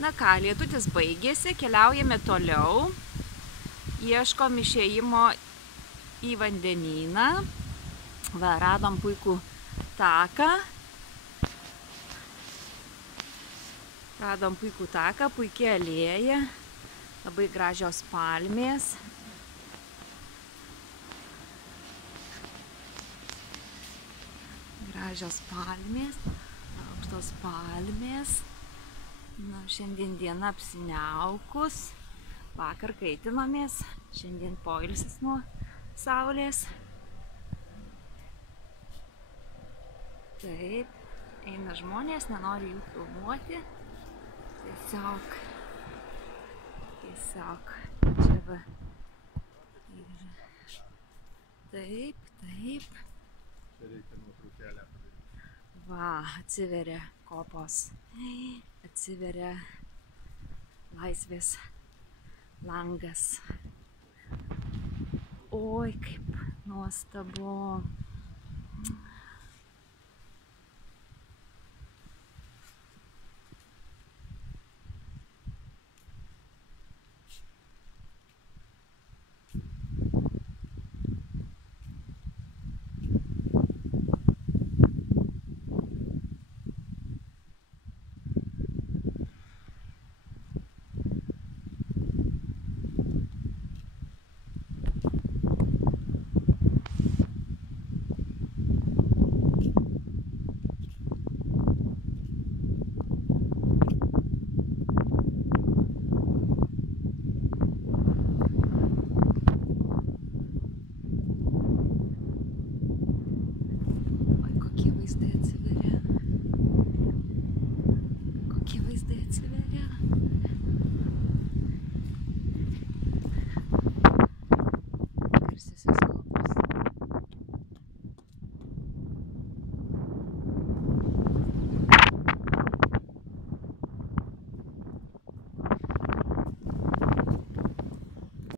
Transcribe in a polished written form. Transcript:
Na ką, lietutis baigėsi, keliaujame toliau. Ieškom išėjimo į vandenyną. Va, radom puikų taką. Radom puikų taką, puikia alėja. Labai gražios palmės. Gražios palmės, aukštos palmės. Na, šiandien diena apsiniaukus. Vakar kaitinomės, šiandien poilsis nuo saulės. Taip, eina žmonės, nenoriu jų filmuoti. Tiesiog čia va. Taip. Čia reikia nuotraukėlę padaryti. Va, atsiveria kopos. Atsiveria laisvės langas. Oi, kaip nuostabu.